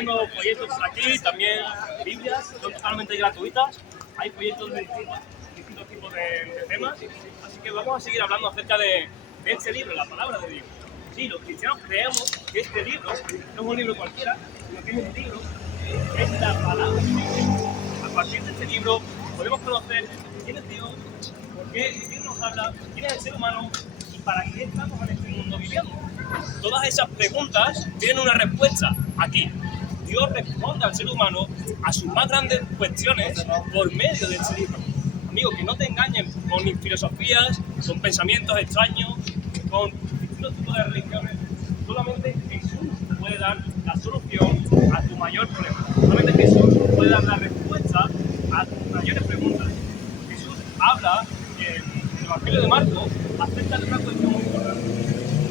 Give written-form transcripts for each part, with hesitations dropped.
viendo folletos aquí, también Biblias, son totalmente gratuitas. Hay folletos de distintos tipos de temas. Así que vamos a seguir hablando acerca de este libro, la palabra de Dios. Sí, los cristianos creemos que este libro no es un libro cualquiera, sino que es un libro, es la palabra de Dios. A partir de este libro podemos conocer quién es Dios, por qué, quién nos habla, quién es el ser humano y para qué estamos en este mundo viviendo. Todas esas preguntas tienen una respuesta aquí. Dios responde al ser humano a sus más grandes cuestiones por medio de este libro. Amigo, que no te engañen con filosofías, con pensamientos extraños, con distintos tipos de religiones. Solamente Jesús puede dar la solución a tu mayor problema. Solamente Jesús puede dar la respuesta a tus mayores preguntas. Jesús habla en el Evangelio de Marcos acerca de una cuestión muy importante.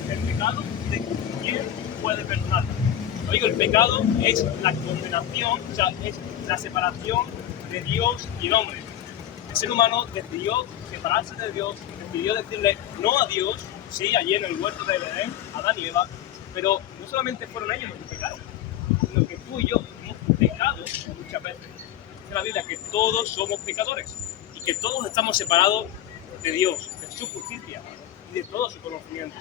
El pecado, ¿de quién puede perdonarlo? Oigo, el pecado es la condenación, o sea, es la separación de Dios y el hombre. El ser humano decidió separarse de Dios, decidió decirle no a Dios, sí, allí en el huerto del Edén, Adán y Eva, pero no solamente fueron ellos los que pecaron, sino que tú y yo hemos pecado muchas veces. Dice la Biblia que todos somos pecadores y que todos estamos separados de Dios, de su justicia y de todo su conocimiento.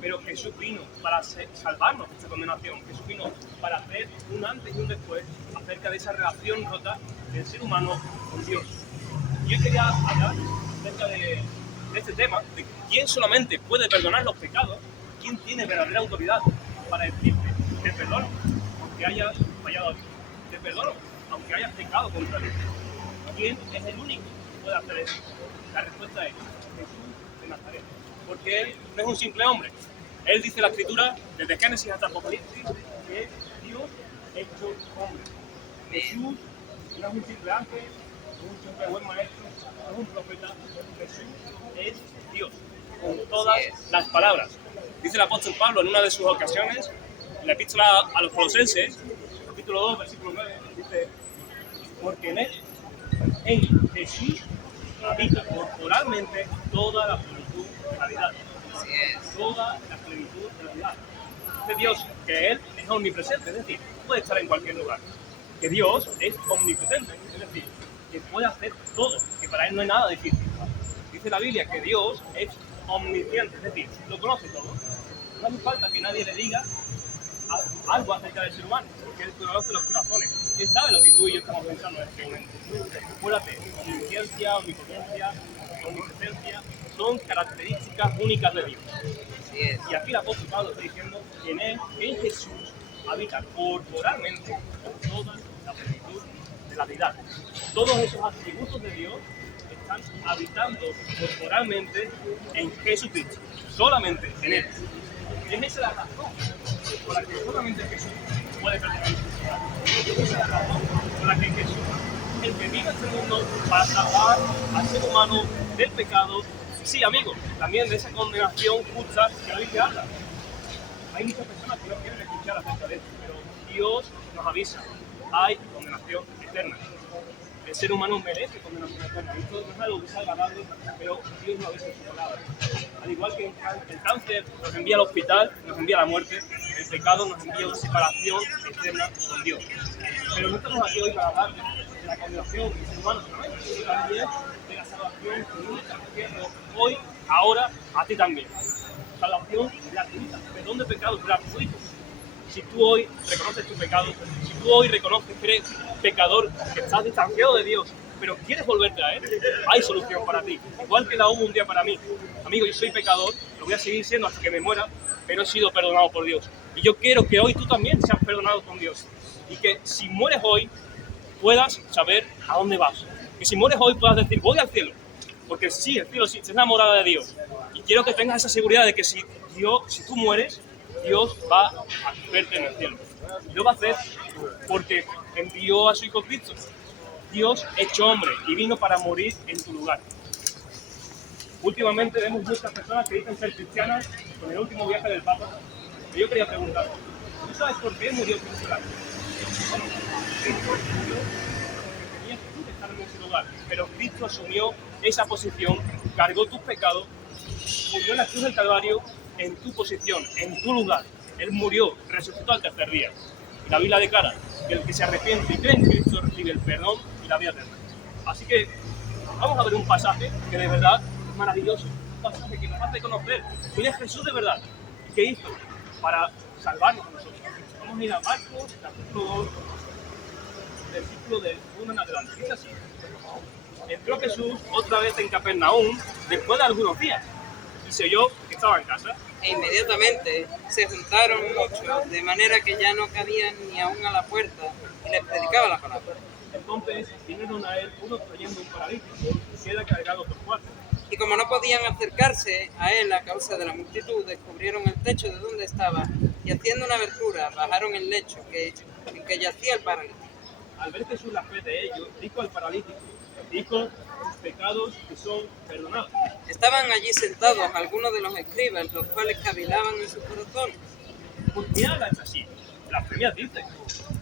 Pero Jesús vino para salvarnos de esta condenación. Jesús vino para hacer un antes y un después acerca de esa relación rota del ser humano con Dios. Yo quería hablar acerca de este tema, de quién solamente puede perdonar los pecados, quién tiene verdadera autoridad para decirte, te perdono, aunque hayas fallado a Dios, te perdono, aunque hayas pecado contra Dios. ¿Quién es el único que puede hacer eso? La respuesta es Jesús de Nazaret, porque Él no es un simple hombre. Él dice la Escritura, desde Génesis hasta Apocalipsis, que es Dios hecho hombre. Jesús no es un simple ángel, no es un simple buen maestro, no es un profeta. Jesús es Dios, con todas las palabras. Dice el apóstol Pablo en una de sus ocasiones, en la epístola a los Colosenses, capítulo 2, versículo 9, dice, porque en Jesús habita corporalmente toda la plenitud de la deidad. Toda la plenitud de la deidad. Dice Dios que Él es omnipresente, es decir, puede estar en cualquier lugar. Que Dios es omnipotente, es decir, que puede hacer todo, que para Él no hay nada difícil. Dice la Biblia que Dios es omnisciente, es decir, lo conoce todo. No hace falta que nadie le diga algo acerca del ser humano, porque Él conoce los corazones. Él sabe lo que tú y yo estamos pensando en este momento. Acuérdate, omnisciencia, omnipotencia, omnipresencia son características únicas de Dios. Y aquí el apóstol Pablo está diciendo que en Jesús habita corporalmente toda la plenitud de la deidad. Todos esos atributos de Dios están habitando corporalmente en Jesucristo, solamente en Él. Y esa es la razón por la que solamente Jesús puede perdonar sus pecados. Esa es la razón por la que Jesús, el que vino a este mundo para salvar al ser humano del pecado, sí, amigos, también de esa condenación justa que la Biblia habla. Hay muchas personas que no quieren escuchar acerca de esto, pero Dios nos avisa, hay condenación eterna. El ser humano merece condenación eterna. Esto no es algo que sea agradable, pero Dios nos avisa en su palabra. Al igual que el cáncer nos envía al hospital, nos envía a la muerte, el pecado nos envía una separación eterna con Dios. Pero no estamos aquí hoy para hablar de la condenación del ser humano solamente, sino también de la salvación única que Dios hoy, ahora, a ti también. Salvación gratuita, perdón de pecados gratuitos. Si tú hoy reconoces tu pecado, si tú hoy reconoces que eres pecador, que estás distanciado de Dios, pero quieres volverte a Él, hay solución para ti. Igual que la hubo un día para mí. Amigo, yo soy pecador, lo voy a seguir siendo hasta que me muera, pero he sido perdonado por Dios. Y yo quiero que hoy tú también seas perdonado con Dios. Y que si mueres hoy, puedas saber a dónde vas. Que si mueres hoy puedas decir, voy al cielo. Porque sí, el cielo sí, es la morada de Dios. Y quiero que tengas esa seguridad de que si tú mueres, Dios va a verte en el cielo. Y lo va a hacer porque envió a su Hijo Cristo. Dios hecho hombre y vino para morir en tu lugar. Últimamente vemos muchas personas que dicen ser cristianas con el último viaje del Papa. Y yo quería preguntar, ¿tú sabes por qué murió Cristo en la cruz? Bueno, Cristo murió porque tenías tú que estar en ese lugar. Pero Cristo asumió esa posición, cargó tus pecados, murió en la cruz del Calvario en tu posición, en tu lugar. Él murió, resucitó al tercer día. La Biblia declara que el que se arrepiente y cree en Cristo recibe el perdón y la vida eterna. Así que vamos a ver un pasaje que de verdad es maravilloso, un pasaje que nos hace conocer quién es Jesús de verdad y qué hizo para salvarnos a nosotros. Vamos a ir a Marcos, capítulo 2, versículo del 1 en adelante. Dice así: entró Jesús otra vez en Capernaum después de algunos días y se oyó que estaba en casa. E inmediatamente se juntaron muchos, de manera que ya no cabían ni aún a la puerta, y les predicaba la palabra. Entonces vinieron a él unos trayendo un paralítico que era cargado por cuatro. Y como no podían acercarse a él a causa de la multitud, descubrieron el techo de donde estaba, y haciendo una abertura, bajaron el lecho en que yacía el paralítico. Al ver Jesús la fe de ellos, dijo al paralítico: hijo, tus pecados te son perdonados. Estaban allí sentados algunos de los escribas, los cuales cavilaban en sus corazones. ¿Por qué hablas así? Blasfemias dice.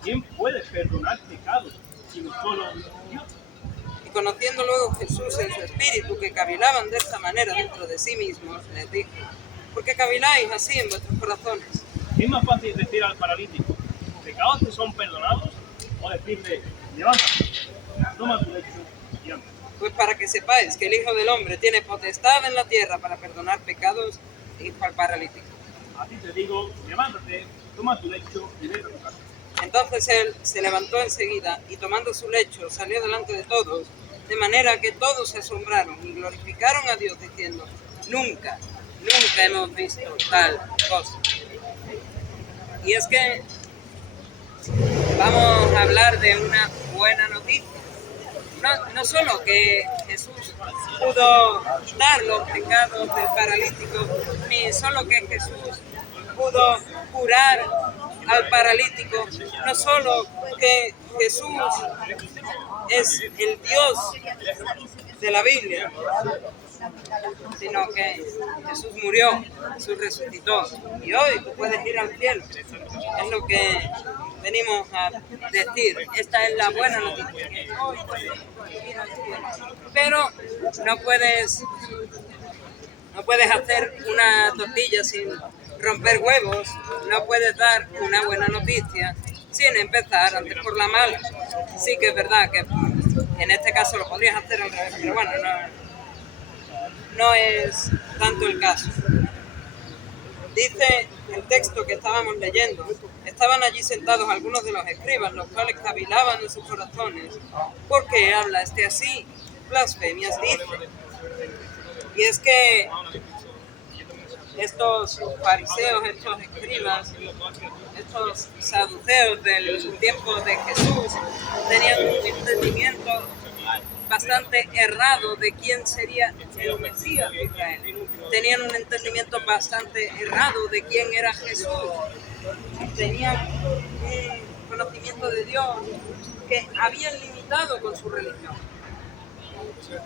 ¿Quién puede perdonar pecados sino solo Dios? Y conociendo luego Jesús en su espíritu que cavilaban de esta manera dentro de sí mismos, les dijo: ¿por qué caviláis así en vuestros corazones? ¿Es más fácil decir al paralítico: tus pecados te son perdonados? O decirle: levántate, toma tu lecho y anda. Pues para que sepáis que el Hijo del Hombre tiene potestad en la tierra para perdonar pecados, dijo al paralítico. A ti te digo, levántate, toma tu lecho y vete a tu casa. Entonces él se levantó enseguida y tomando su lecho salió delante de todos, de manera que todos se asombraron y glorificaron a Dios diciendo: nunca hemos visto tal cosa. Y es que vamos a hablar de una buena noticia. No solo que Jesús pudo quitar los pecados del paralítico, ni solo que Jesús pudo curar al paralítico, no solo que Jesús es el Dios de la Biblia, sino que Jesús murió, Jesús resucitó y hoy tú puedes ir al cielo. Es lo que venimos a decir. Esta es la buena noticia, que hoy puedes ir al cielo. Pero no puedes hacer una tortilla sin romper huevos, no puedes dar una buena noticia sin empezar antes por la mala. Sí que es verdad que en este caso lo podrías hacer al revés, pero bueno, no es tanto el caso. Dice el texto que estábamos leyendo: estaban allí sentados algunos de los escribas, los cuales cavilaban en sus corazones: ¿por qué habla este así? Blasfemias dice. Y es que estos fariseos, estos escribas, estos saduceos del tiempo de Jesús tenían un entendimiento bastante errado de quién sería el Mesías de Israel. Tenían un entendimiento bastante errado de quién era Jesús. Tenían un conocimiento de Dios que habían limitado con su religión.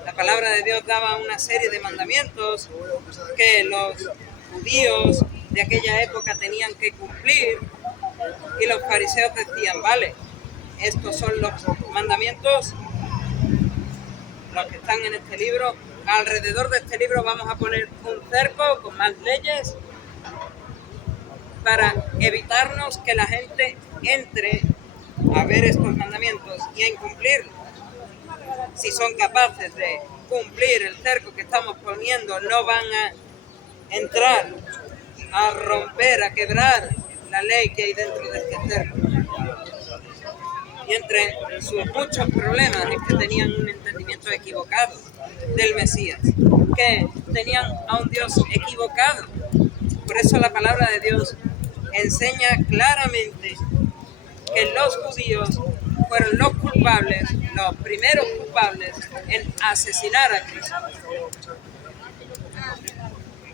La palabra de Dios daba una serie de mandamientos que los judíos de aquella época tenían que cumplir, y los fariseos decían: vale, estos son los mandamientos, los que están en este libro. Alrededor de este libro vamos a poner un cerco con más leyes para evitarnos que la gente entre a ver estos mandamientos y a incumplirlos. Si son capaces de cumplir el cerco que estamos poniendo, no van a entrar a romper, a quebrar la ley que hay dentro de este cerco. Y entre sus muchos problemas es que tenían un entendimiento equivocado del Mesías, que tenían a un Dios equivocado. Por eso la palabra de Dios enseña claramente que los judíos fueron los culpables, los primeros culpables en asesinar a Cristo.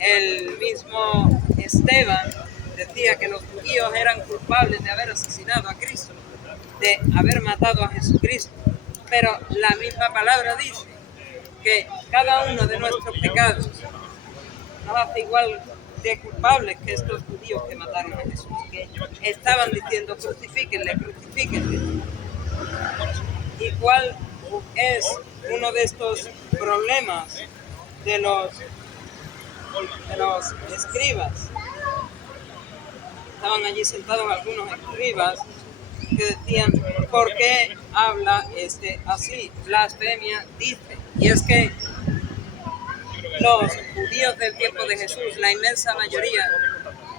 El mismo Esteban decía que los judíos eran culpables de haber asesinado a Cristo, de haber matado a Jesucristo. Pero la misma palabra dice que cada uno de nuestros pecados nos hace igual de culpables que estos judíos que mataron a Jesús, que estaban diciendo: crucifíquenle, crucifíquenle. ¿Y cuál es uno de estos problemas de los escribas? Estaban allí sentados algunos escribas, que decían, ¿por qué habla así? Blasfemia dice. Y es que los judíos del tiempo de Jesús, la inmensa mayoría,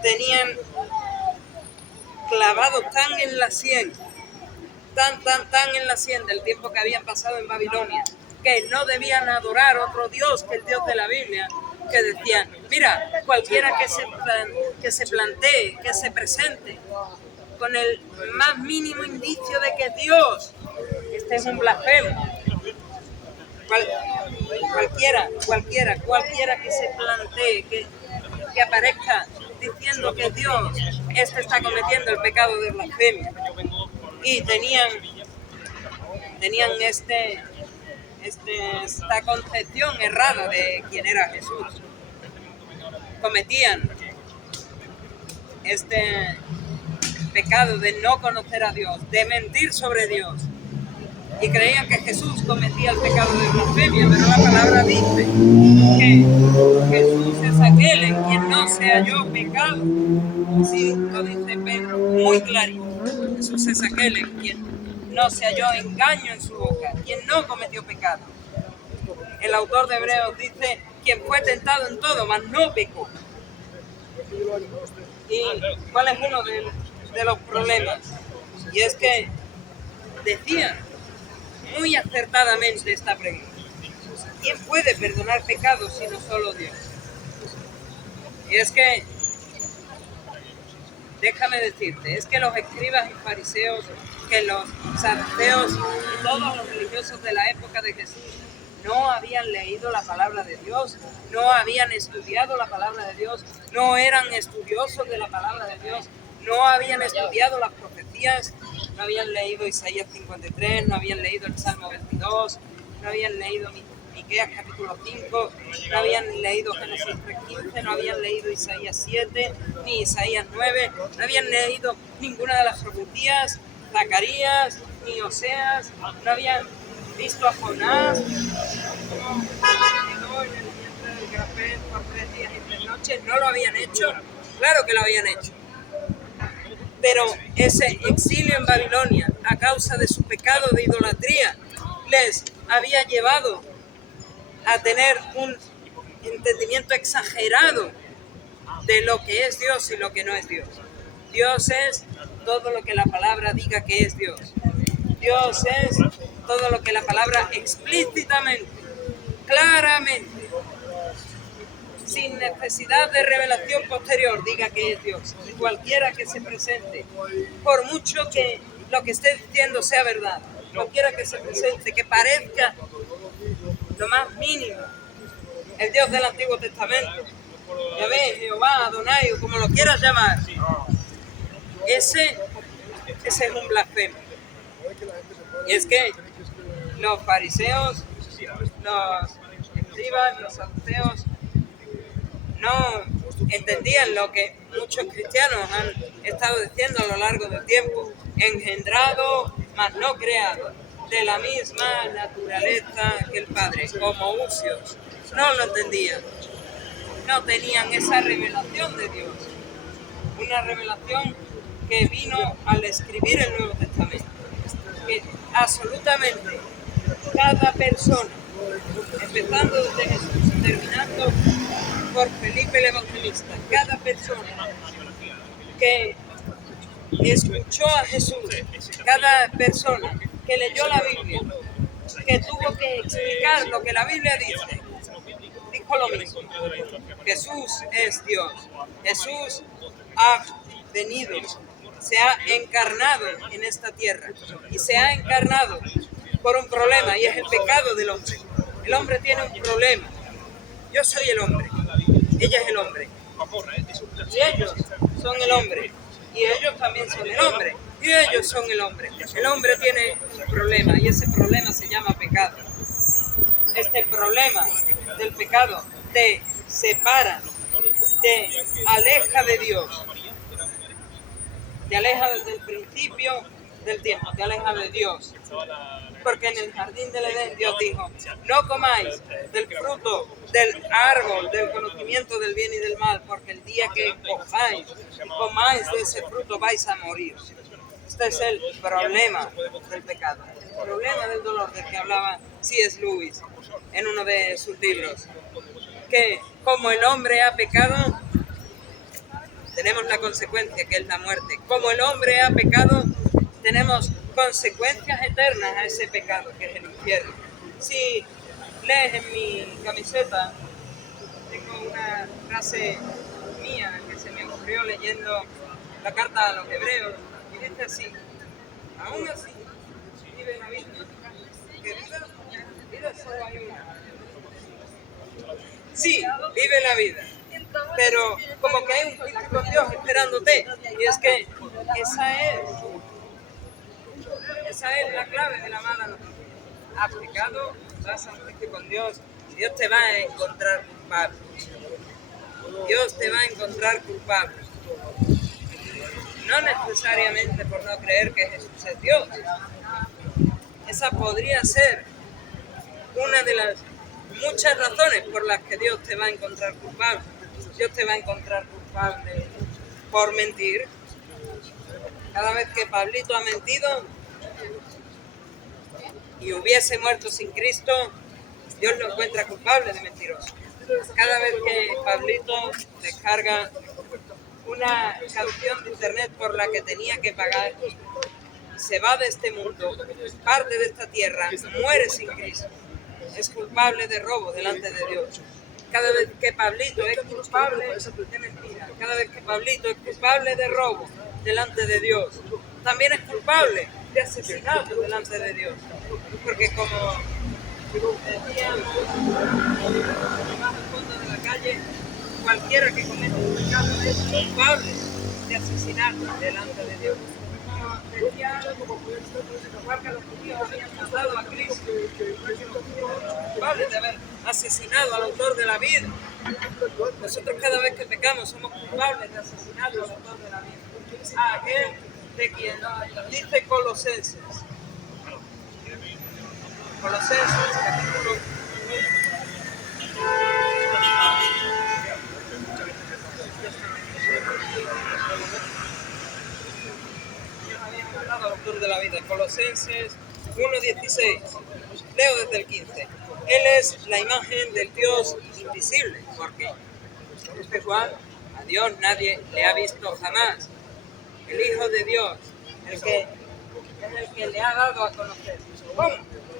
tenían clavado tan en la sien, tan en la sien del tiempo que habían pasado en Babilonia, que no debían adorar otro Dios que el Dios de la Biblia, que decían, mira, cualquiera que se plantee, que se presente con el más mínimo indicio de que es Dios, este es un blasfemo. Cualquiera que se plantee, que aparezca diciendo que es Dios, este está cometiendo el pecado de blasfemia. Y tenían esta concepción errada de quién era Jesús. Cometían este pecado de no conocer a Dios, de mentir sobre Dios. Y creían que Jesús cometía el pecado de blasfemia, pero la palabra dice que Jesús es aquel en quien no se halló pecado. Así lo dice Pedro muy clarito. Jesús es aquel en quien no se halló engaño en su boca, quien no cometió pecado. El autor de Hebreos dice, quien fue tentado en todo, mas no pecó. ¿Y cuál es uno de los problemas? Y es que decían muy acertadamente esta pregunta: ¿quién puede perdonar pecados sino solo Dios? Y es que, déjame decirte, es que los escribas y fariseos, que los saduceos y todos los religiosos de la época de Jesús no habían leído la palabra de Dios, no habían estudiado la palabra de Dios, no eran estudiosos de la palabra de Dios, no habían estudiado las profecías, no habían leído Isaías 53, no habían leído el Salmo 22, no habían leído Miqueas capítulo 5, no habían leído Génesis 3:15, no habían leído Isaías 7, ni Isaías 9, no habían leído ninguna de las profecías, Zacarías, ni Oseas, no habían visto a Jonás, como quedó en el vientre del grapén por 3 días y 3 noches, no lo habían hecho, claro que lo habían hecho. Pero ese exilio en Babilonia, a causa de su pecado de idolatría, les había llevado a tener un entendimiento exagerado de lo que es Dios y lo que no es Dios. Dios es todo lo que la palabra diga que es Dios. Dios es todo lo que la palabra explícitamente, claramente, sin necesidad de revelación posterior, diga que es Dios. Y cualquiera que se presente, por mucho que lo que esté diciendo sea verdad, cualquiera que se presente, que parezca lo más mínimo el Dios del Antiguo Testamento, Yahvé, Jehová, Adonai, o como lo quieras llamar, ese es un blasfemo. Y es que los fariseos, los escribas, los saduceos no entendían lo que muchos cristianos han estado diciendo a lo largo del tiempo: engendrado, mas no creado, de la misma naturaleza que el Padre, homoousios. No lo entendían, no tenían esa revelación de Dios, una revelación que vino al escribir el Nuevo Testamento, que absolutamente cada persona, empezando desde Jesús y terminando por Felipe el Evangelista, cada persona que escuchó a Jesús, cada persona que leyó la Biblia, que tuvo que explicar lo que la Biblia dice, dijo lo mismo: Jesús es Dios, Jesús ha venido, se ha encarnado en esta tierra, y se ha encarnado por un problema, y es el pecado del hombre. El hombre tiene un problema. Yo soy el hombre, ella es el hombre, y ellos son el hombre, y ellos también son el hombre, y ellos son el hombre. El hombre tiene un problema, y ese problema se llama pecado. Este problema del pecado te separa, te aleja de Dios, te aleja desde el principio del tiempo, te aleja de Dios. Porque en el jardín del Edén Dios dijo: no comáis del fruto del árbol del conocimiento del bien y del mal, porque el día que comáis de ese fruto vais a morir. Este es el problema del pecado, el problema del dolor del que hablaba C.S. Lewis en uno de sus libros, que como el hombre ha pecado, tenemos la consecuencia que es la muerte. Como el hombre ha pecado, tenemos consecuencias eternas a ese pecado que es el infierno. Si lees en mi camiseta, tengo una frase mía que se me ocurrió leyendo la carta a los hebreos y dice así: aún así vive la vida, que vida solo hay una. Sí, vive la vida, pero como que hay un juicio con Dios esperándote, y es que esa es la clave de la mala noticia. Has pecado, vas a un juicio con Dios, y Dios te va a encontrar culpable. Dios te va a encontrar culpable. No necesariamente por no creer que Jesús es Dios. Esa podría ser una de las muchas razones por las que Dios te va a encontrar culpable. Dios te va a encontrar culpable por mentir. Cada vez que Pablito ha mentido y hubiese muerto sin Cristo, Dios lo encuentra culpable de mentiroso. Cada vez que Pablito descarga una canción de internet por la que tenía que pagar, se va de este mundo, parte de esta tierra, muere sin Cristo, es culpable de robo delante de Dios. Cada vez que Pablito es culpable de mentira, cada vez que Pablito es culpable de robo delante de Dios, también es culpable de asesinato delante de Dios. Porque como decíamos más al fondo de la calle, cualquiera que cometa un pecado es culpable de asesinato delante de Dios. Decía, igual que los judíos habían matado a Cristo, culpables de haber asesinado al autor de la vida. Nosotros cada vez que pecamos somos culpables de asesinar al autor de la vida. A aquel de quien dice Colosenses. Colosenses, capítulo 1. Al autor de la vida, Colosenses 1:16. Leo desde el 15. Él es la imagen del Dios invisible, porque este Juan, a Dios nadie le ha visto jamás. El Hijo de Dios, el que le ha dado a conocer. ¿Cómo?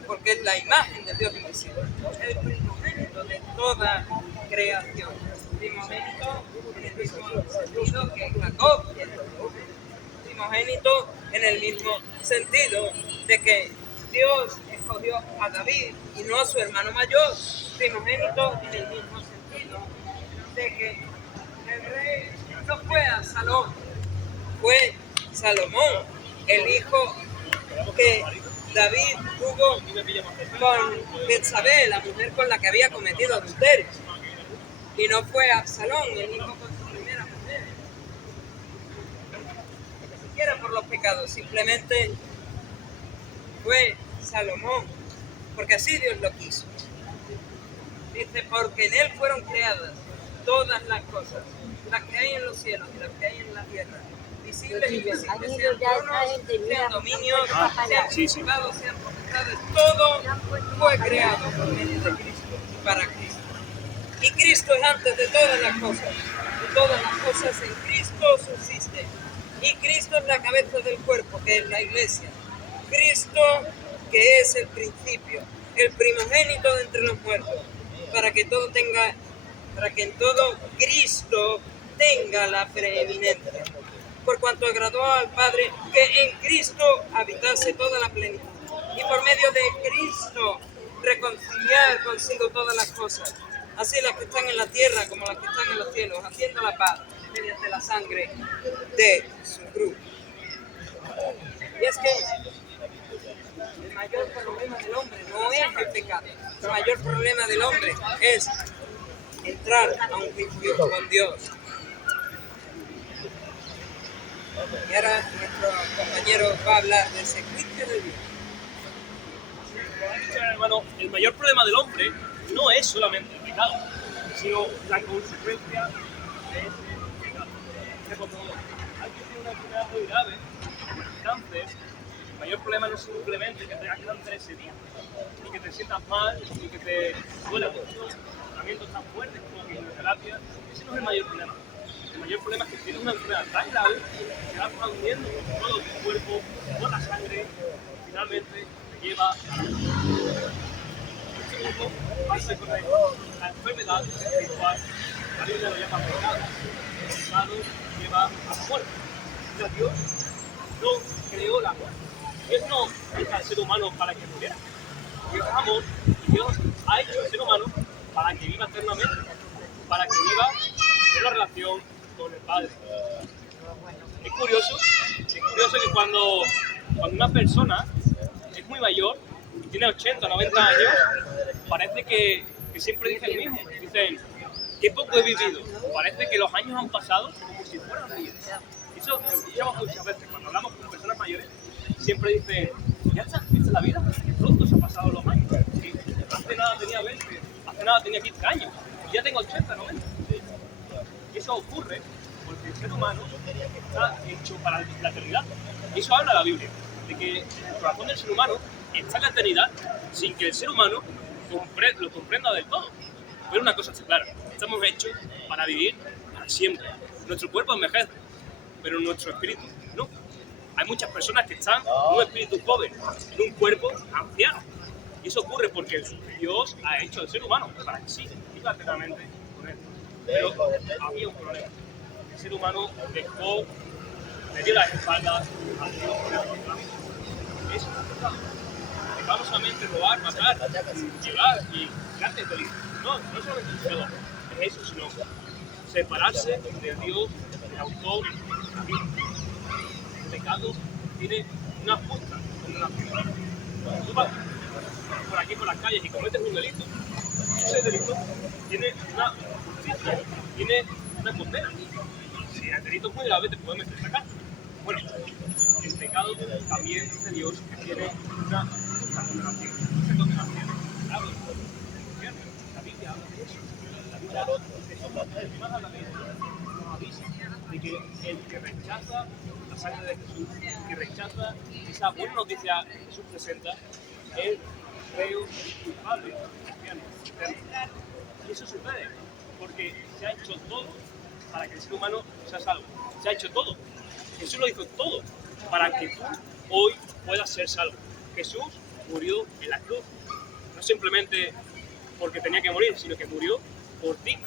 Porque es la imagen del Dios invisible, el primogénito de toda creación. Primogénito en el mismo sentido que Jacob tiene primogénito en el mismo sentido de que Dios escogió a David y no a su hermano mayor. Primogénito en el mismo sentido de que el rey no fue Absalón, fue Salomón, el hijo que David tuvo con Betsabé, la mujer con la que había cometido adulterio. Y no fue Absalón, el hijo con su primera mujer. Ni siquiera por los pecados, simplemente fue Salomón, porque así Dios lo quiso. Dice, porque en él fueron creadas todas las cosas, las que hay en los cielos y las que hay en la tierra, visibles y invisibles, sean tronos, sean dominios, sean principados, sean potestades, todo fue creado por medio de Cristo y para Cristo. Y Cristo es antes de todas las cosas, y todas las cosas en Cristo subsisten. Y Cristo es la cabeza del cuerpo, que es la iglesia. Cristo, que es el principio, el primogénito de entre los muertos, para que en todo Cristo tenga la preeminencia. Por cuanto agradó al Padre que en Cristo habitase toda la plenitud, y por medio de Cristo reconciliar consigo todas las cosas, así las que están en la tierra como las que están en los cielos, haciendo la paz mediante la sangre de su cruz. Y es que el mayor problema del hombre no es el pecado, el mayor problema del hombre es entrar a un juicio con Dios. Y ahora nuestro compañero va a hablar de ese juicio de Dios. Hermano, el mayor problema del hombre no es solamente el pecado, sino la consecuencia de ese pecado. Cuando alguien tiene una enfermedad muy grave, cáncer, el mayor problema no es simplemente que tengas cáncer ese día, ni que te sientas mal, ni que te duela mucho, tratamientos tan fuertes como quimioterapia. Ese no es el mayor problema. El mayor problema es que tienes una enfermedad tan grave que va expandiendo por todo tu cuerpo, por la sangre, y finalmente te lleva a la muerte. Esto mismo pasa con la enfermedad espiritual. La Biblia lo llama pecado. El pecado lleva a la muerte. O sea, Dios no creó la muerte. Dios no hizo al ser humano para que muriera. Dios es amor y Dios ha hecho al ser humano para que viva eternamente, para que viva en una relación con el Padre. Es curioso que cuando una persona es muy mayor, tiene 80, 90 años, parece que siempre dice lo mismo. Dicen, qué poco he vivido. Parece que los años han pasado como si fueran ayer. Eso lo escuchamos muchas veces. Cuando hablamos con personas mayores, siempre dicen, ya está, esta es la vida, que pronto se han pasado los años. Y hace nada tenía 20, hace nada tenía 15 años, y ya tengo 80, 90. Y eso ocurre porque el ser humano está hecho para la eternidad. Y eso habla la Biblia, de que el corazón del ser humano está en la eternidad sin que el ser humano lo comprenda del todo. Pero una cosa está clara, estamos hechos para vivir para siempre. Nuestro cuerpo envejece, pero nuestro espíritu no. Hay muchas personas que están en un espíritu joven, en un cuerpo anciano. Y eso ocurre porque Dios ha hecho al ser humano para que sí, viva eternamente con él. Pero había un problema. El ser humano le dio las espaldas a Dios por el pecado. Eso es el pecado. El pecado no solamente robar, matar, llegar y quedarte feliz. No solamente el pecado es eso, sino separarse de Dios, del autor de la vida. El pecado tiene una justa condenación. Cuando tú vas por aquí por las calles y cometes un delito, ese delito tiene una justicia, tiene una condena. Si el delito es muy grave, te pueden meter acá. Bueno, el pecado también dice Dios que tiene una justa condenación. Esa condenación es grave. La Biblia habla de eso. La Biblia habla de eso. Y más habla de eso, nos avisa de que el que rechaza la sangre de Jesús, que rechaza esa buena noticia que Jesús presenta, es reo culpable cristiano eterno. Y eso sucede porque se ha hecho todo para que el ser humano sea salvo. Se ha hecho todo. Jesús lo hizo todo para que tú hoy puedas ser salvo. Jesús murió en la cruz, no simplemente porque tenía que morir, sino que murió por ti.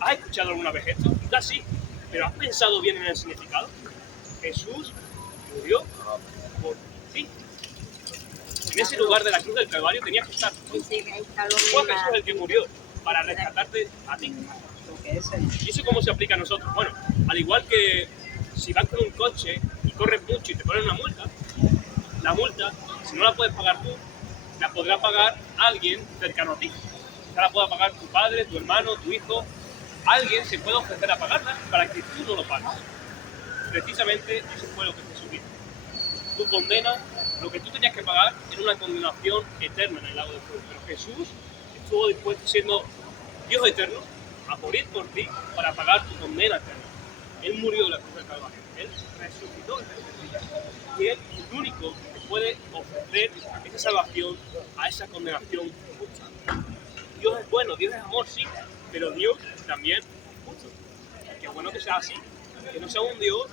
¿Has escuchado alguna vez esto? Quizás sí, pero ¿has pensado bien en el significado? Jesús murió por ti. En ese lugar de la cruz del Calvario tenías que estar. Fue Jesús el que murió para rescatarte a ti. ¿Y eso cómo se aplica a nosotros? Bueno, al igual que si vas con un coche y corres mucho y te ponen una multa, la multa, si no la puedes pagar tú, la podrá pagar alguien cercano a ti. Quizá la pueda pagar tu padre, tu hermano, tu hijo. Alguien se puede ofrecer a pagarla para que tú no lo pagues. Precisamente eso fue lo que Jesús hizo. Tu condena, lo que tú tenías que pagar, era una condenación eterna en el lago de fuego. Pero Jesús estuvo dispuesto, siendo Dios eterno, a morir por ti para pagar tu condena eterna. Él murió en la cruz del Calvario. Él resucitó en el tercer día. Y Él es el único que puede ofrecer esa salvación a esa condenación justa. Dios es bueno, Dios es amor, sí, pero Dios también es justo. Qué bueno que sea así, que no sea un Dios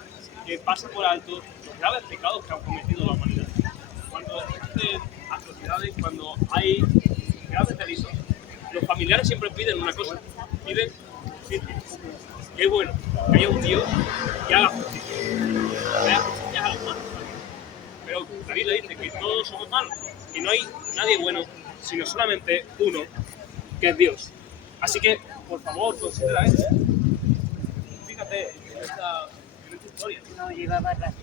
que pase por alto los graves pecados que ha cometido la humanidad. Cuando existen atrocidades, cuando hay graves delitos, los familiares siempre piden una cosa, piden justicia. Qué bueno que haya un Dios que haga justicia, que haga justicia a los malos. Pero la Biblia dice que todos somos malos, que no hay nadie bueno, sino solamente uno, que es Dios. Así que, por favor, considera esto. Fíjate en esta historia. No llevaba razón.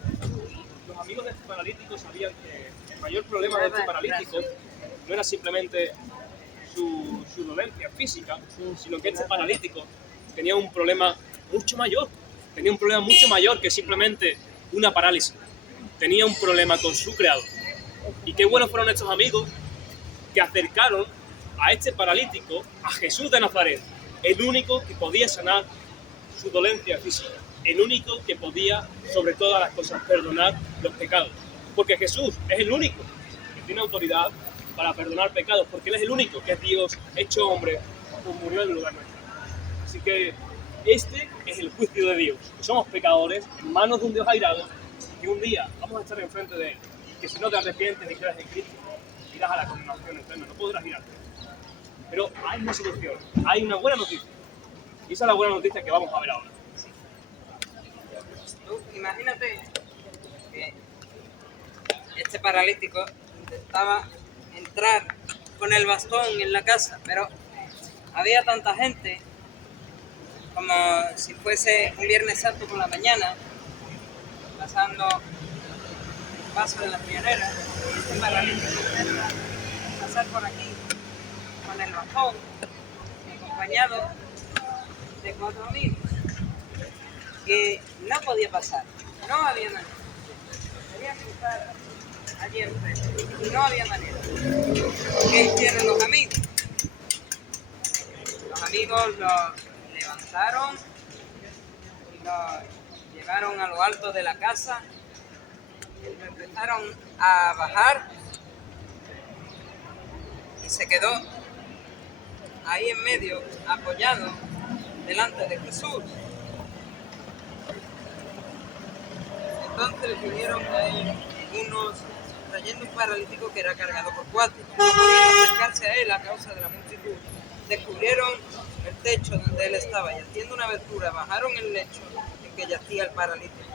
Los amigos de este paralítico sabían que el mayor problema de este paralítico no era simplemente su dolencia física, sino que este paralítico tenía un problema mucho mayor. Tenía un problema mucho mayor que simplemente una parálisis. Tenía un problema con su creador. Y qué buenos fueron estos amigos que acercaron a este paralítico a Jesús de Nazaret, el único que podía sanar su dolencia física. el único que podía, sobre todas las cosas, perdonar los pecados. Porque Jesús es el único que tiene autoridad para perdonar pecados, porque Él es el único que es Dios hecho hombre, pues murió en lugar nuestro. Así que este es el juicio de Dios, que somos pecadores en manos de un Dios airado, que un día vamos a estar enfrente de Él, que si no te arrepientes y crees en Cristo, irás a la condenación eterna, no podrás ir a Él. Pero hay una solución, hay una buena noticia, y esa es la buena noticia que vamos a ver ahora. Tú imagínate que este paralítico intentaba entrar con el bastón en la casa, pero había tanta gente como si fuese un Viernes Santo por la mañana, pasando el paso de la pionera, y este paralítico intenta pasar por aquí con el bastón, acompañado de 4 amigos, que no podía pasar, no había manera. Quería cruzar allí enfrente y no había manera. ¿Qué hicieron los amigos? Los amigos lo levantaron y lo llevaron a lo alto de la casa y lo empezaron a bajar y se quedó ahí en medio, apoyado delante de Jesús. Entonces vinieron a él unos trayendo un paralítico que era cargado por 4. No podían acercarse a él a causa de la multitud. Descubrieron el techo donde él estaba y haciendo una abertura bajaron el lecho en que yacía el paralítico.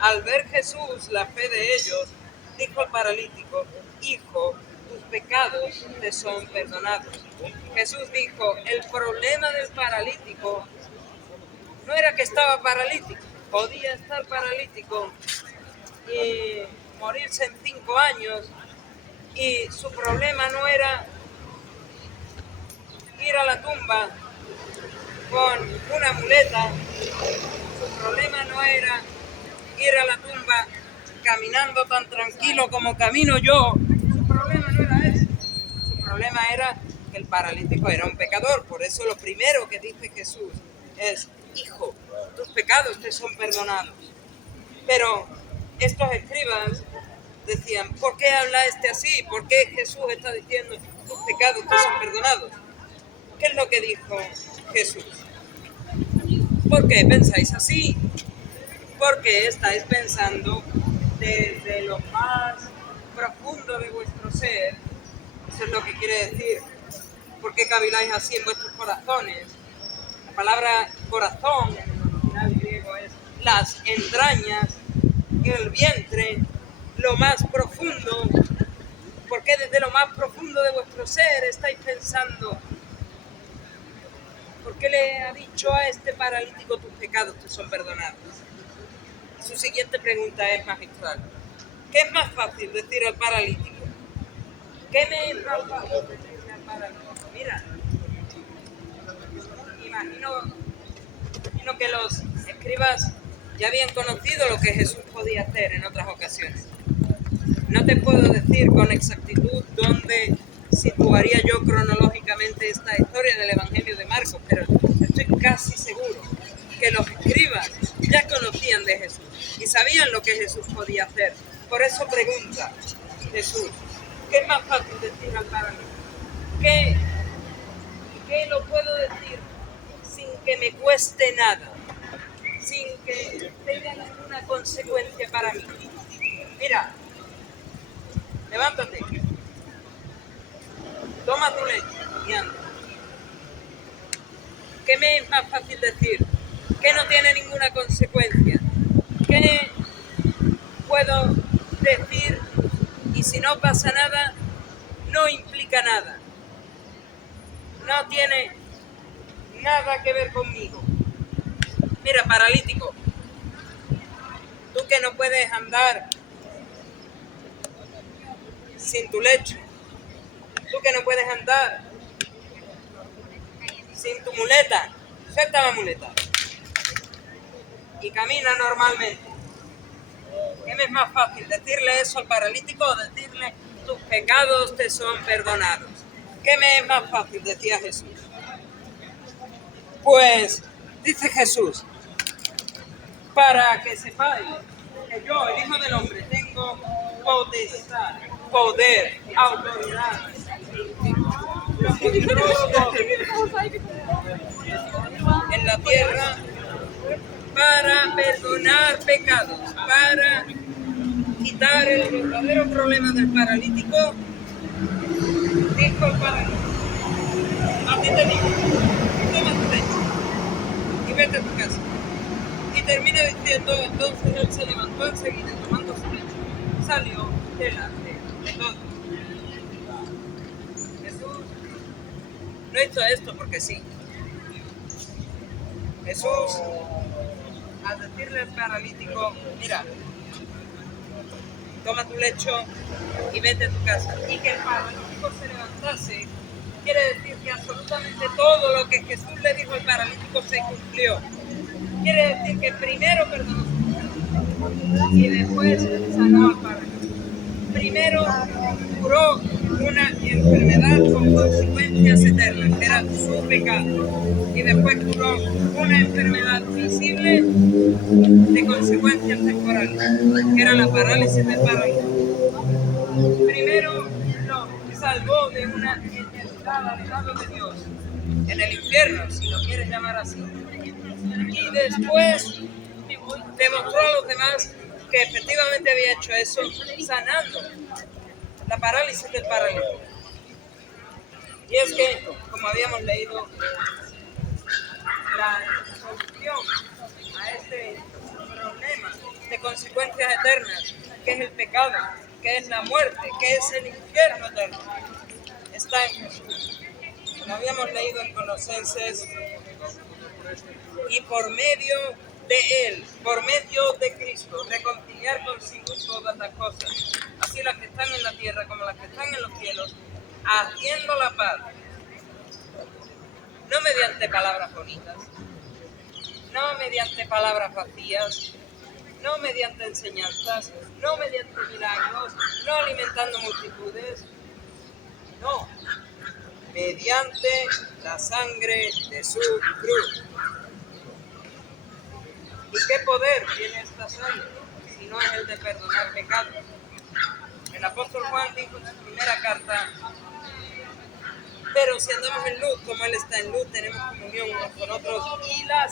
Al ver Jesús la fe de ellos, dijo al paralítico: hijo, tus pecados te son perdonados. Jesús dijo: el problema del paralítico no era que estaba paralítico, podía estar paralítico y morirse en 5 años, y su problema no era ir a la tumba con una muleta, su problema no era ir a la tumba caminando tan tranquilo como camino yo, su problema no era ese, su problema era que el paralítico era un pecador. Por eso lo primero que dice Jesús es: hijo, tus pecados te son perdonados. Pero estos escribas decían: ¿por qué habla este así? ¿Por qué Jesús está diciendo tus pecados te son perdonados? ¿Qué es lo que dijo Jesús? ¿Por qué pensáis así? Porque estáis pensando desde lo más profundo de vuestro ser. Eso es lo que quiere decir: ¿por qué caviláis así en vuestros corazones? La palabra corazón en el original griego es las entrañas, el vientre, lo más profundo. ¿Por qué desde lo más profundo de vuestro ser estáis pensando? ¿Por qué le ha dicho a este paralítico tus pecados te son perdonados? Su siguiente pregunta es magistral. ¿Qué es más fácil decir al paralítico? ¿Qué me es más fácil decirle al paralítico? Mira, imagino que los escribas ya habían conocido lo que Jesús podía hacer en otras ocasiones. No te puedo decir con exactitud dónde situaría yo cronológicamente esta historia del Evangelio de Marcos, pero estoy casi seguro que los escribas ya conocían de Jesús y sabían lo que Jesús podía hacer. Por eso pregunta Jesús: ¿qué es más fácil decir al paralítico? ¿Qué lo puedo decir sin que me cueste nada? Sin que tenga ninguna consecuencia para mí. Mira, levántate, toma tu leche y anda. ¿Qué me es más fácil decir? ¿Qué no tiene ninguna consecuencia? ¿Qué puedo decir y si no pasa nada, no implica nada? No tiene nada que ver conmigo. Mira, paralítico, tú que no puedes andar sin tu lecho, tú que no puedes andar sin tu muleta, suelta la muleta y camina normalmente. ¿Qué me es más fácil, decirle eso al paralítico o decirle tus pecados te son perdonados? ¿Qué me es más fácil? Decía Jesús. Pues dice Jesús: para que sepáis que yo, el Hijo del Hombre, tengo potestad, poder, autoridad, en la tierra para perdonar pecados, para quitar el verdadero problema del paralítico. Dijo el paralítico: a ti te digo, toma tu lecho y vete a tu casa. Y termina diciendo: entonces él se levantó enseguida y tomando su lecho salió delante de todos. Jesús no hizo esto porque sí. Jesús, al decirle al paralítico: mira, toma tu lecho y vete a tu casa, y que el paralítico se levantase, quiere decir que absolutamente todo lo que Jesús le dijo al paralítico se cumplió. Quiere decir que primero perdonó y después sanó al paralítico. Primero curó una enfermedad con consecuencias eternas, que era su pecado, y después curó una enfermedad visible de consecuencias temporales, que era la parálisis del paralítico. Primero lo salvó de una eternidad alejado de Dios, en el infierno, si lo quieres llamar así, y después demostró a los demás que efectivamente había hecho eso, sanando la parálisis del paralítico. Y es que, como habíamos leído, la solución a este problema de consecuencias eternas, que es el pecado, que es la muerte, que es el infierno eterno, está en Jesús. Lo habíamos leído en Colosenses: y por medio de Él, por medio de Cristo, reconciliar consigo todas las cosas, así las que están en la tierra como las que están en los cielos, haciendo la paz, no mediante palabras bonitas, no mediante palabras vacías, no mediante enseñanzas, no mediante milagros, no alimentando multitudes, no, mediante la sangre de su cruz. ¿Y qué poder tiene esta sangre si no es el de perdonar pecados? El apóstol Juan dijo en su primera carta: pero si andamos en luz, como Él está en luz, tenemos comunión unos con otros, y la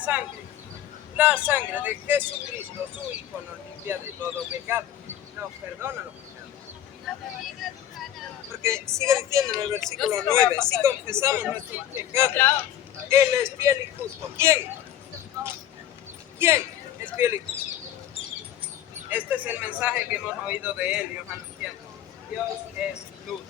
sangre de Jesucristo, su Hijo, nos limpia de todo pecado, nos perdona los pecados. Porque sigue diciendo en el versículo 9, si confesamos nuestros pecados, Él es fiel y justo. ¿Quién es fiel y justo? Este es el mensaje que hemos oído de Él y os anunciamos. Dios es luz.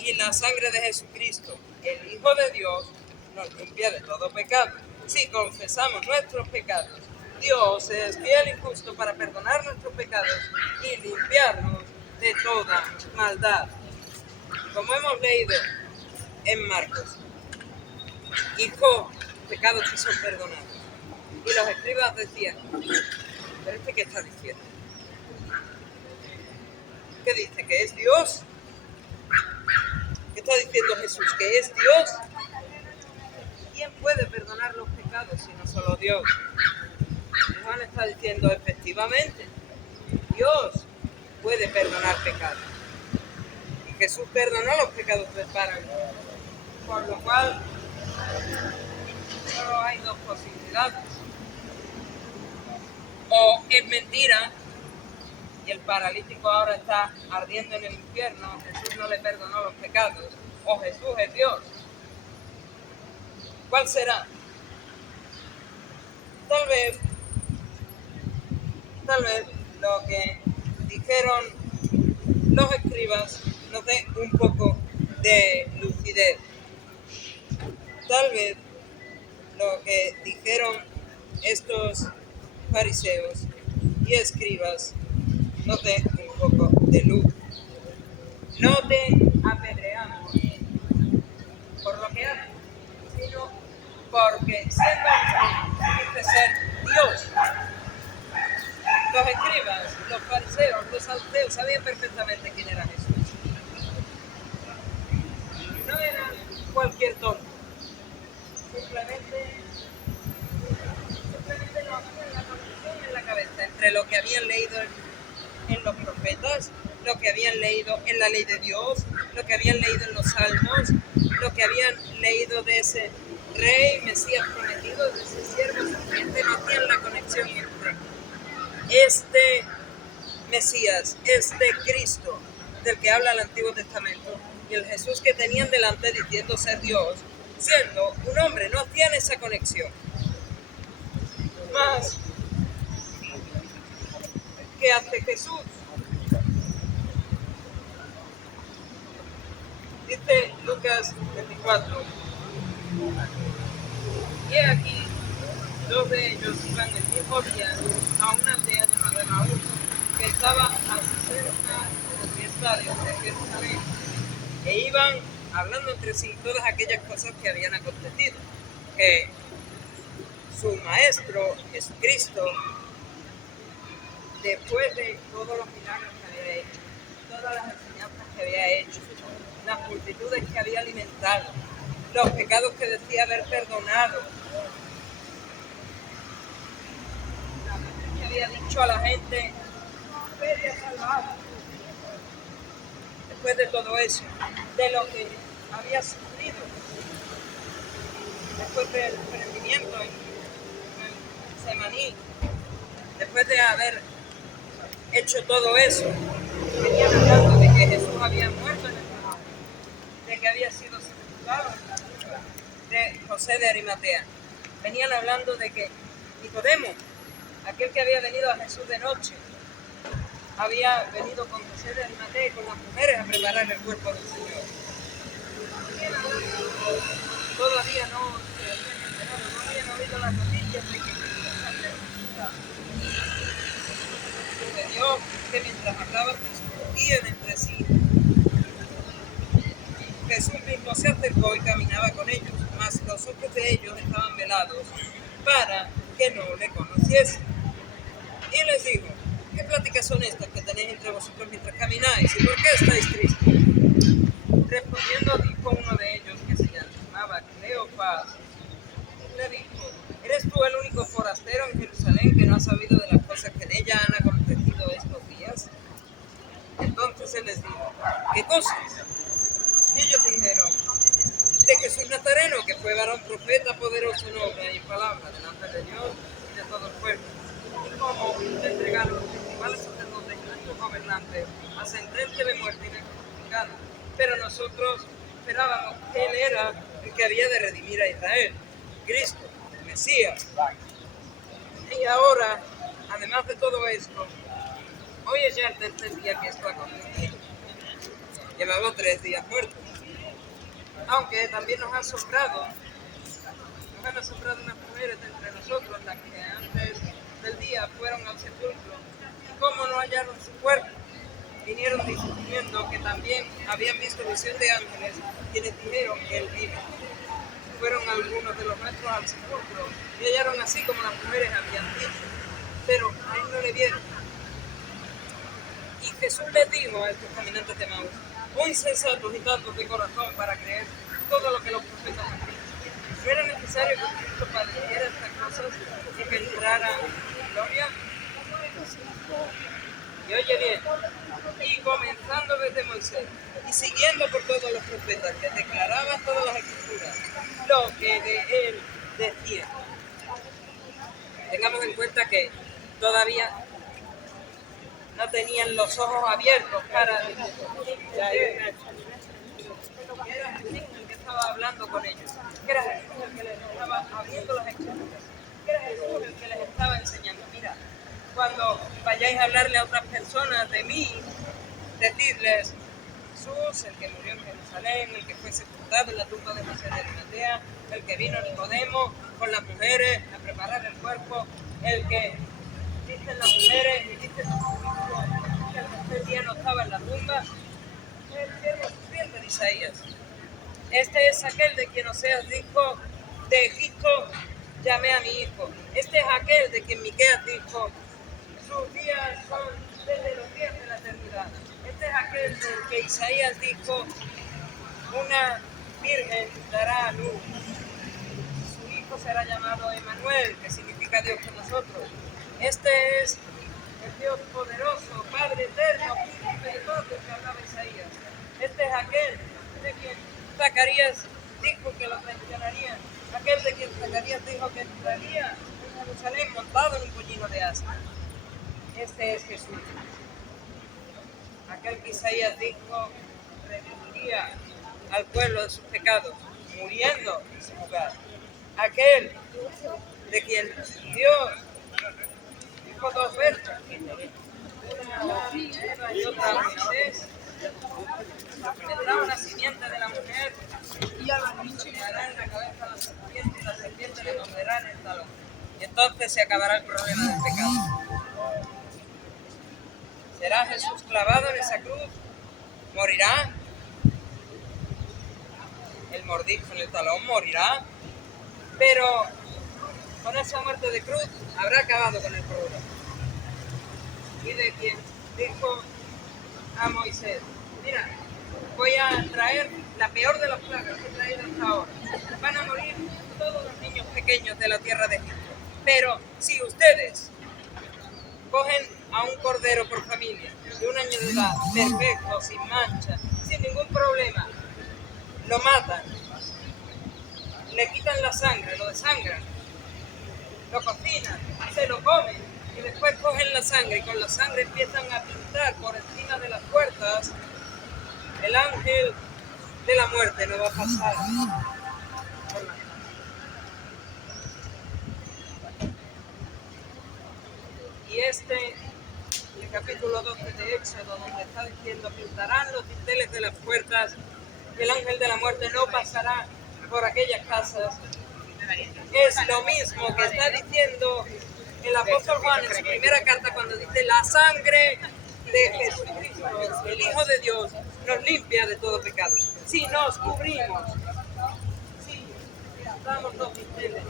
Y la sangre de Jesucristo, el Hijo de Dios, nos limpia de todo pecado. Si confesamos nuestros pecados, Dios es fiel y justo para perdonar nuestros pecados y limpiarnos de toda maldad. Como hemos leído en Marcos, hijo, pecados que son perdonados. Y los escribas decían: ¿pero este qué está diciendo? ¿Qué dice? ¿Que es Dios? ¿Qué está diciendo Jesús? ¿Que es Dios? ¿Quién puede perdonar los pecados si no solo Dios? Y Juan está diciendo: efectivamente, Dios puede perdonar pecados. Y Jesús perdonó los pecados del paralítico. Por lo cual, solo hay dos posibilidades. O es mentira y el paralítico ahora está ardiendo en el infierno, Jesús no le perdonó los pecados, o Jesús es Dios. ¿Cuál será? Tal vez lo que dijeron los escribas nos dé un poco de lucidez. Tal vez lo que dijeron estos fariseos y escribas nos dé un poco de luz. No te apedreamos por lo que haces, sino porque siendo hombre dice ser Dios. Los escribas, los fariseos, los saduceos sabían perfectamente quién era Jesús. No era cualquier tonto. Simplemente no hacía entre lo que habían leído en los profetas, lo que habían leído en la ley de Dios, lo que habían leído en los salmos, lo que habían leído de ese rey, Mesías prometido, de ese siervo sufriente. No hacían la conexión entre este Mesías, este Cristo del que habla el Antiguo Testamento y el Jesús que tenían delante diciendo ser Dios, siendo un hombre. No hacían esa conexión. Más que hace Jesús. Dice Lucas 24: y aquí dos de ellos iban el mismo día a una aldea llamada Maús, que estaba a 60 estadios de Jerusalén, e iban hablando entre sí todas aquellas cosas que habían acontecido, que su maestro Jesucristo, después de todos los milagros que había hecho, todas las enseñanzas que había hecho, las multitudes que había alimentado, los pecados que decía haber perdonado, las veces que había dicho a la gente, vete a salvar. Después de todo eso, de lo que había sufrido, después del prendimiento en Semaní, después de haber hecho todo eso, venían hablando de que Jesús había muerto en el Calvario, de que había sido sepultado en la tumba de José de Arimatea. Venían hablando de que Nicodemo, aquel que había venido a Jesús de noche, había venido con José de Arimatea y con las mujeres a preparar el cuerpo del Señor. Todavía no se habían enterado, no habían oído las noticias de que Jesús había resucitado. Sucedió que mientras hablaban, discutían entre sí, Jesús mismo se acercó y caminaba con ellos, mas los ojos de ellos estaban velados para que no le conociesen. Y les dijo: ¿qué pláticas son estas que tenéis entre vosotros mientras camináis? ¿Y por qué estáis tristes? Respondiendo dijo uno de ellos, que se llamaba Cleofas, le dijo: ¿eres tú el único forastero en Jerusalén que no ha sabido de las cosas que en ella han acontecido estos días? Entonces él les dijo: ¿qué cosas? Y ellos dijeron: de Jesús Nazareno, que fue varón profeta, poderoso en obra y en palabra delante de Dios y de todo el pueblo, y cómo le entregaron los principales sacerdotes y nuestros gobernantes a sentencia de muerte y le crucificaron. Pero nosotros esperábamos que él era el que había de redimir a Israel, Cristo, el Mesías. Y ahora, además de todo esto, hoy es ya el tercer día que esto ha acontecido. Llevaba 3 días muertos. Aunque también nos han asombrado unas mujeres de entre nosotros, las que antes del día fueron al sepulcro, y cómo no hallaron su cuerpo. Vinieron diciendo que también habían visto visión de ángeles, quienes dijeron que él vive. Fueron algunos de los nuestros al sepulcro y hallaron así como las mujeres habían dicho, pero a él no le vieron. Y Jesús les dijo a estos caminantes de Maús: muy insensatos y tantos de corazón para creer todo lo que los profetas han dicho. ¿No era necesario que Cristo padeciera estas cosas y que entrara en gloria? Y oye bien, y comenzando desde Moisés y siguiendo por todos los profetas que declaraban todas las escrituras lo que de él decían. Tengamos en cuenta que todavía no tenían los ojos abiertos para que era Jesús el que estaba hablando con ellos, que era Jesús el que les estaba abriendo las escrituras, que era Jesús el que les estaba enseñando. Mira, cuando vayáis a hablarle a otras personas de mí, decidles: Jesús, el que murió en Jerusalén, el que fue sepultado en la tumba de José de Arimatea, el que vino a Nicodemo con las mujeres a preparar el cuerpo, el que dicen las mujeres y dicen los discípulos que el tercer día no estaba en la tumba, el siervo sufriente de Isaías. Este es aquel de quien Oseas dijo: de Egipto llamé a mi hijo. Este es aquel de quien Miqueas dijo: sus días son desde los días de la eternidad. Este es aquel del que Isaías dijo: una virgen dará a luz. Su hijo será llamado Emmanuel, que significa Dios con nosotros. Este es el Dios poderoso, Padre eterno, príncipe de todo el que hablaba Isaías. Este es aquel de quien Zacarías dijo que lo traicionarían, aquel de quien Zacarías dijo que entraría en Jerusalén montado en un pollino de asna. Este es Jesús, aquel que Isaías dijo redimiría al pueblo de sus pecados, muriendo en su lugar. Aquel de quien Dios dijo dos veces, una y otra a Moisés, vendrá una simiente de la mujer y hará en la cabeza a la serpiente y la serpiente le morderá en el talón. Y entonces se acabará el problema del pecado. ¿Será Jesús clavado en esa cruz? ¿Morirá? El mordisco en el talón morirá. Pero con esa muerte de cruz habrá acabado con el problema. Y de quien dijo a Moisés, mira, voy a traer la peor de las plagas que he traído hasta ahora. Van a morir todos los niños pequeños de la tierra de Egipto. Pero si ustedes cogen a un cordero por familia de 1 año de edad, perfecto, sin mancha, sin ningún problema, lo matan, le quitan la sangre, lo desangran, lo cocinan, se lo comen y después cogen la sangre y con la sangre empiezan a pintar por encima de las puertas, el ángel de la muerte no va a pasar por la. Y el capítulo 12 de Éxodo, donde está diciendo, pintarán los dinteles de las puertas, y el ángel de la muerte no pasará por aquellas casas. Es lo mismo que está diciendo el apóstol Juan en su primera carta cuando dice, la sangre de Jesucristo, el Hijo de Dios, nos limpia de todo pecado. Si nos cubrimos, si damos los dinteles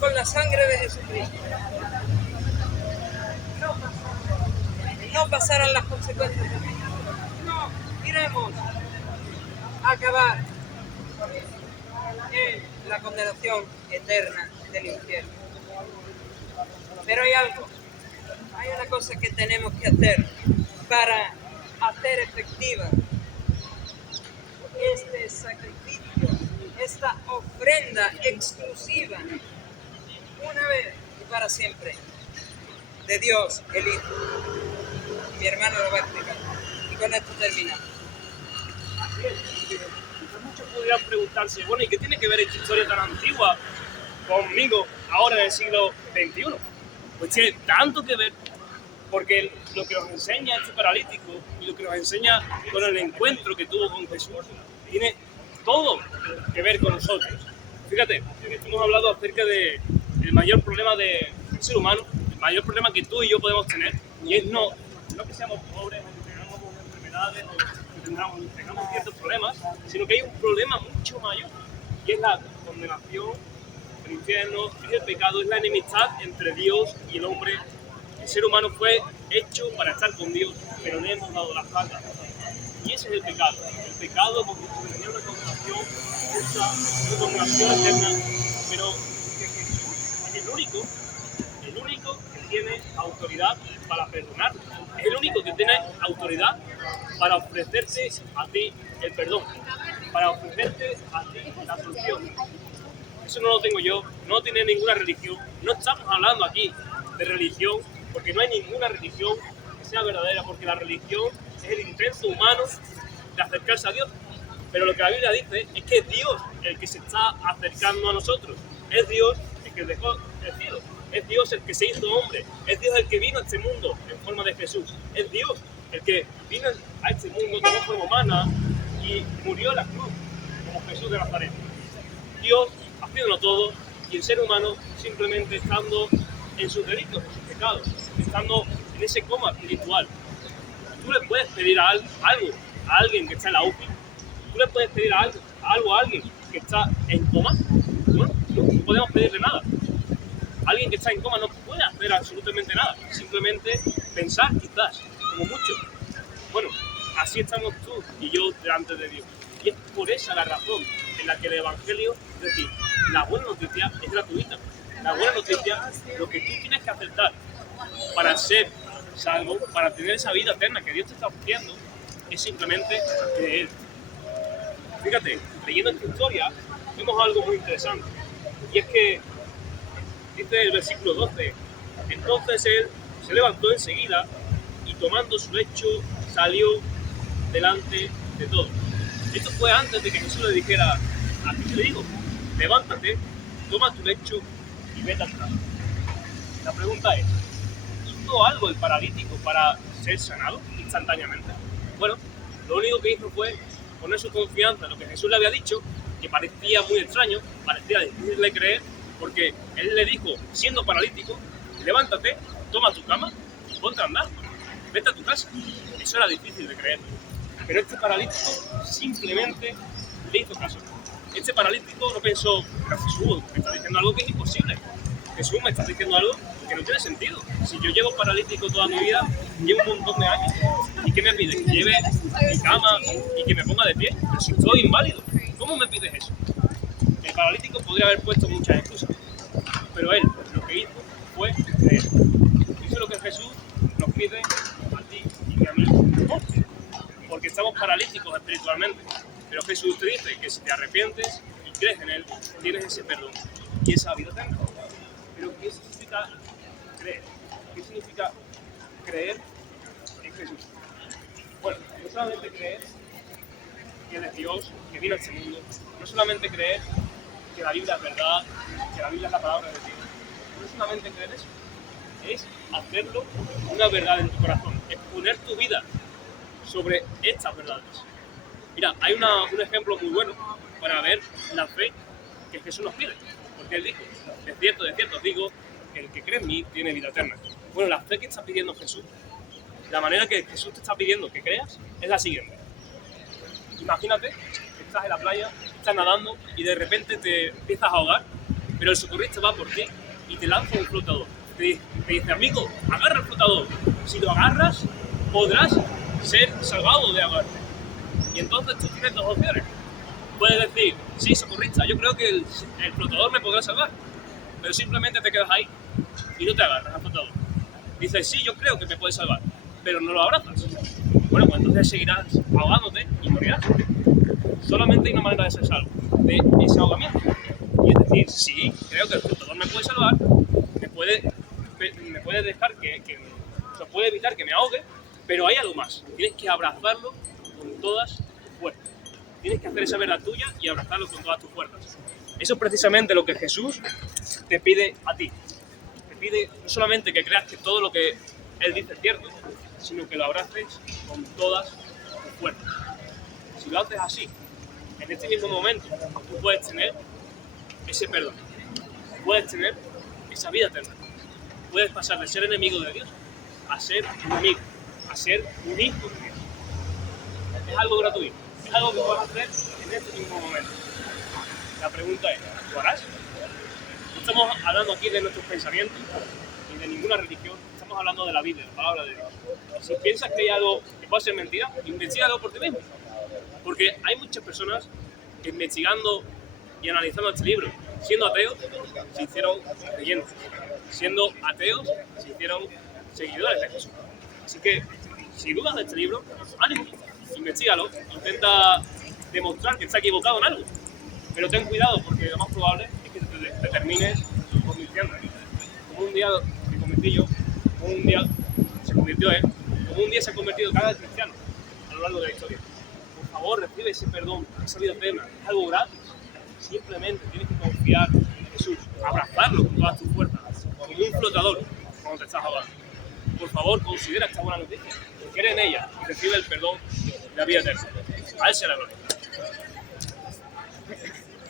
con la sangre de Jesucristo, no pasarán las consecuencias del pecado. No iremos a acabar en la condenación eterna del infierno. Pero hay una cosa que tenemos que hacer para hacer efectiva este sacrificio, esta ofrenda exclusiva, una vez y para siempre, de Dios el Hijo. Mi hermano lo va a explicar. Y con esto terminamos. Muchos podrían preguntarse, bueno, ¿y qué tiene que ver esta historia tan antigua conmigo ahora en el siglo XXI? Pues tiene tanto que ver, porque lo que nos enseña este paralítico y lo que nos enseña con el encuentro que tuvo con Jesús tiene todo que ver con nosotros. Fíjate, hemos hablado acerca del mayor problema del ser humano, el mayor problema que tú y yo podemos tener, y es no que seamos pobres, que tengamos enfermedades o que tengamos ciertos problemas, sino que hay un problema mucho mayor, y es la condenación, el infierno, es el pecado, es la enemistad entre Dios y el hombre. El ser humano fue hecho para estar con Dios, pero le hemos dado la espalda. Y ese es el pecado. El pecado hemos visto que tenía una condenación justa, una condenación eterna, pero es el único que tiene autoridad para perdonar. Es el único que tiene autoridad para ofrecerte a ti el perdón, para ofrecerte a ti la solución. Eso no lo tengo yo, no lo tiene ninguna religión. No estamos hablando aquí de religión, porque no hay ninguna religión que sea verdadera, porque la religión es el intento humano de acercarse a Dios. Pero lo que la Biblia dice es que es Dios el que se está acercando a nosotros. Es Dios el que dejó el cielo. Es Dios el que se hizo hombre. Es Dios el que vino a este mundo en forma de Jesús. Es Dios el que vino a este mundo de forma humana y murió en la cruz como Jesús de Nazaret. Dios haciéndolo todo y el ser humano simplemente estando en sus delitos, en sus pecados, estando en ese coma espiritual. Tú le puedes pedir algo a alguien que está en la UCI, tú le puedes pedir algo a alguien que está en coma. Bueno, no podemos pedirle nada. Alguien que está en coma no puede hacer absolutamente nada, simplemente pensar quizás, como mucho. Bueno, así estamos tú y yo delante de Dios. Y es por esa la razón en la que el Evangelio, es decir, la buena noticia es gratuita. La buena noticia, lo que tú tienes que aceptar para ser salvo, para tener esa vida eterna que Dios te está ofreciendo, es simplemente creer. Fíjate, leyendo esta historia, vemos algo muy interesante. Y es que, dice el versículo 12, entonces él se levantó enseguida y tomando su lecho salió delante de todos. Esto fue antes de que Jesús le dijera, a ti te digo, levántate, toma tu lecho y vete atrás. La pregunta es, ¿hizo algo el paralítico para ser sanado instantáneamente? Bueno, lo único que hizo fue poner su confianza en lo que Jesús le había dicho, que parecía muy extraño, parecía difícil de creer, porque él le dijo, siendo paralítico, levántate, toma tu cama y ponte a andar, vete a tu casa. Eso era difícil de creer. Pero este paralítico simplemente le hizo caso. Este paralítico no pensó, pero Jesús, me está diciendo algo que es imposible. Jesús, me está diciendo algo que no tiene sentido. Si yo llevo paralítico toda mi vida, llevo un montón de años, ¿y qué me pides? Que lleve mi cama y que me ponga de pie. Pero si estoy inválido, ¿cómo me pides eso? El paralítico podría haber puesto muchas excusas, pero él lo que hizo fue creer. Eso es lo que Jesús nos pide a ti y a mí. Porque estamos paralíticos espiritualmente. Pero Jesús te dice que si te arrepientes y crees en Él, tienes ese perdón y esa vida eterna. Pero ¿qué significa creer? ¿Qué significa creer en Jesús? Bueno, no solamente creer que Él es Dios, que vino a este mundo, no solamente creer que la Biblia es verdad, que la Biblia es la palabra de Dios, no solamente creer eso, es hacerlo una verdad en tu corazón, es poner tu vida sobre estas verdades. Mira, hay un ejemplo muy bueno para ver la fe que Jesús nos pide, porque Él dijo, de cierto os digo, que el que cree en mí tiene vida eterna. Bueno, la fe que está pidiendo Jesús, la manera que Jesús te está pidiendo que creas, es la siguiente. Imagínate que estás en la playa, estás nadando y de repente te empiezas a ahogar, pero el socorrista va por ti y te lanza un flotador. Te dice, amigo, agarra el flotador. Si lo agarras, podrás ser salvado de ahogarte. Y entonces tú tienes dos opciones. Puedes decir, sí, socorrista, yo creo que el flotador me podrá salvar. Pero simplemente te quedas ahí y no te agarras al flotador. Dices, sí, yo creo que me puede salvar, pero no lo abrazas. Bueno, pues entonces seguirás ahogándote y morirás. Solamente hay una manera de ser salvo, de ese ahogamiento. Y es decir, sí, creo que el flotador me puede salvar, me puede dejar puede evitar que me ahogue, pero hay algo más. Tienes que abrazarlo con todas tus fuerzas. Tienes que hacer esa verdad tuya y abrazarlo con todas tus fuerzas. Eso es precisamente lo que Jesús te pide a ti. Te pide no solamente que creas que todo lo que Él dice es cierto, sino que lo abraces con todas tus fuerzas. Si lo haces así, en este mismo momento, tú puedes tener ese perdón. Puedes tener esa vida eterna. Puedes pasar de ser enemigo de Dios a ser un amigo, a ser un hijo de Dios. Es algo gratuito, es algo que puedes hacer en este mismo momento. La pregunta es, ¿lo harás? No estamos hablando aquí de nuestros pensamientos ni de ninguna religión, estamos hablando de la Biblia, de la palabra de Dios. Si piensas que hay algo que puede ser mentira, investígalo por ti mismo. Porque hay muchas personas que investigando y analizando este libro, siendo ateos, se hicieron creyentes. Siendo ateos, se hicieron seguidores de Jesús. Así que, si dudas de este libro, ánimo, investígalo, intenta demostrar que está equivocado en algo. Pero ten cuidado, porque lo más probable es que te termines convirtiendo. Como un día me convertí yo, como un día se convirtió él, como un día se ha convertido cada cristiano a lo largo de la historia. Por favor, recibe ese perdón, esa vida eterna, es algo gratis. Simplemente tienes que confiar en Jesús, abrazarlo con todas tus fuerzas, como un flotador cuando te estás ahogando. Por favor, considera esta buena noticia, cree en ella y recibe el perdón de la vida eterna. A Él sea la gloria.